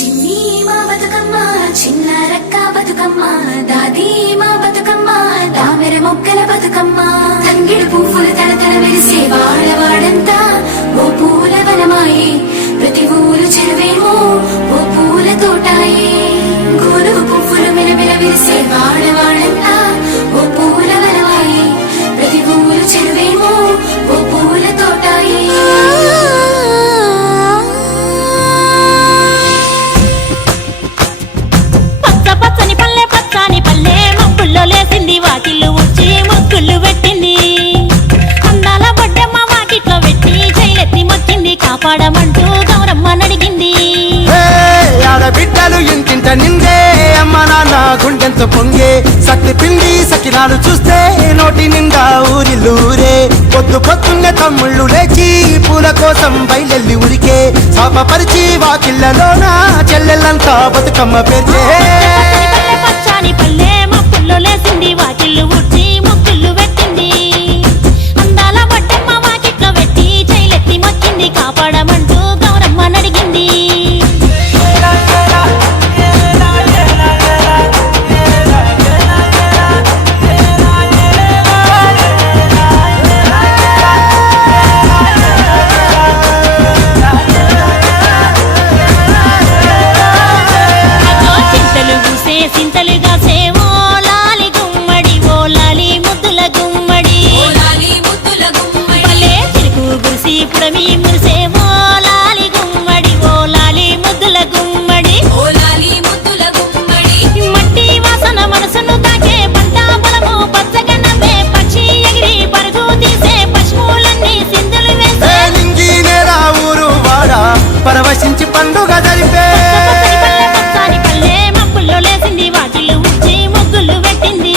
చిన్ని మా బతుకమ్మ చిన్న రక్క బతుకమ్మ దాది మా బతుకమ్మ దామెర మొక్కల బతుకమ్మ తంగిడు పువ్వులు తలతల మెరిసే వాడవాడంతా ఓ పూల వనమాయే ప్రతి ఊరు చెరువేమో ఓ పూల తోటాయే గోరుగు పువ్వులు మిలమిల విరిసే వాడవాడంతా ఓ పూల వనమాయే ప్రతి ఊరు చెరువేమో ఓ పూల తోటాయే లేసింది వాకిళ్ళు ఉచ్చి ముగ్గులు పెట్టింది అందాల బొడ్డమ్మ వాకిట్లో పెట్టి జైలెత్తి మొక్కింది కాపాడమంటూ గౌరమ్మ నడిగింది ఆడబిడ్డలు ఇంటింట నిందే అమ్మ నాన్న గుండెంత పొంగే సత్తి పిండి సకినాలు చూస్తే నోటి నిండా ఊరిల్లూరే పొద్దు పొద్దున్నే తమ్ముళ్ళు లేచి పూల కోసం బయలెల్లి ఉరికే శాపపరిచి వాకిళ్ళలోన చెల్లెళ్ళంతా బతుకమ్మ పేర్చే పచ్చాని పల్లె లేసింది వాకిళ్ళు ఉచ్చి ముగ్గులు పెట్టింది అందాల బొడ్డమ్మ వాకిట్లో పెట్టి జైలెత్తి మొక్కింది కాపాడమంటూ గౌరమ్మ నడిగింది చింతలు పూసే చింతలుగా సేవో పుడమి మురిసే ఓ లాలి గుమ్మడి ఓ లాలి ముద్దుల గుమ్మడి ఓ లాలి ముద్దుల గుమ్మడి మట్టి వాసన మనసును తాకే పంట పొలము పచ్చగనమే పక్షి ఎగిరి పరుగు తీసే పశువులన్నీ సింధులు వేసే నింగి నేల ఊరు వాడ పరవశించి పండుగ జరిపే పచ్చాని పల్లె మబ్బుల్లో లేసింది వాకిళ్ళు ఉచ్చి ముగ్గులు పెట్టింది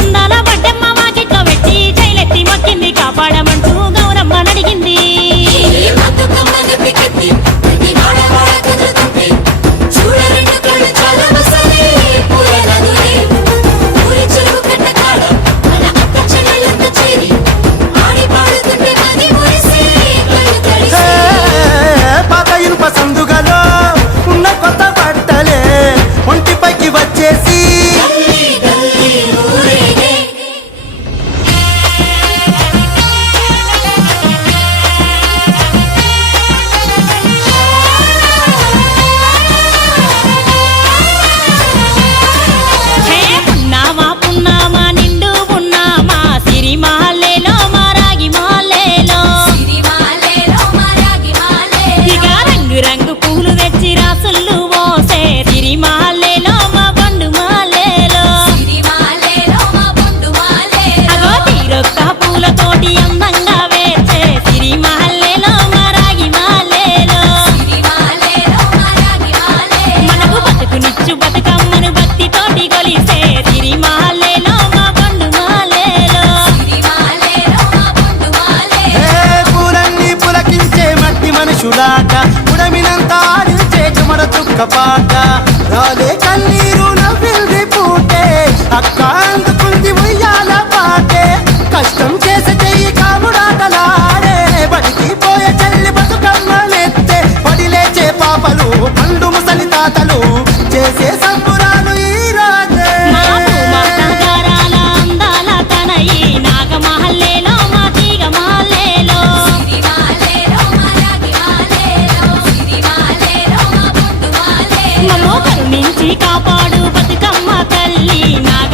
అందాల బొడ్డమ్మ వాకిట్లో పెట్టి జైలెత్తి మొక్కింది కాపాడమంటూ గౌరమ్మ నడిగింది పాత ఇనుప సందుగలో ఉన్న కొత్త బట్టలే ఒంటిపైకి వచ్చేసి పున్నామా నిండు పున్నామా సిరి మాలేలో మారాగి మాలేలో ఇక రంగు రంగు పూలు తెచ్చి రాసులు మోసే సిరి మాలేలో మా బండు మాలేలో అగో తీరొక్క పూలతోటి అందంగా వేచే సిరి మాలేలో మారాగి మాలేలో మనకు బతుకునిచ్చు బతుకమ్మను భక్తితోటి కొలిసే సిరి మాలేలో మా బండు మాలేలో పూలన్నీ పులకించే మట్టి మనుషులాట ఉడమినంత ఆడించే చెమర చుక్క పాట రాలే కన్నీరు నవ్వింది పూటే అక్క అందుకుంది ఉయ్యాల పాటే కష్టం చేసే చెయ్యి కాముడాటలాడే బడికి పోయే చెల్లి బతుకమ్మలెత్తే పడి లేచే పాపలు పండు ముసలి తాతలు చేసే సంబురాలు ఈ రాజే నగరాల అందాల తనయి నాగమహల్లేలో మా తీగ మహల్లేలో మమ్మో కరుణించి కాపాడు బతుకమ్మ తల్లి నాగ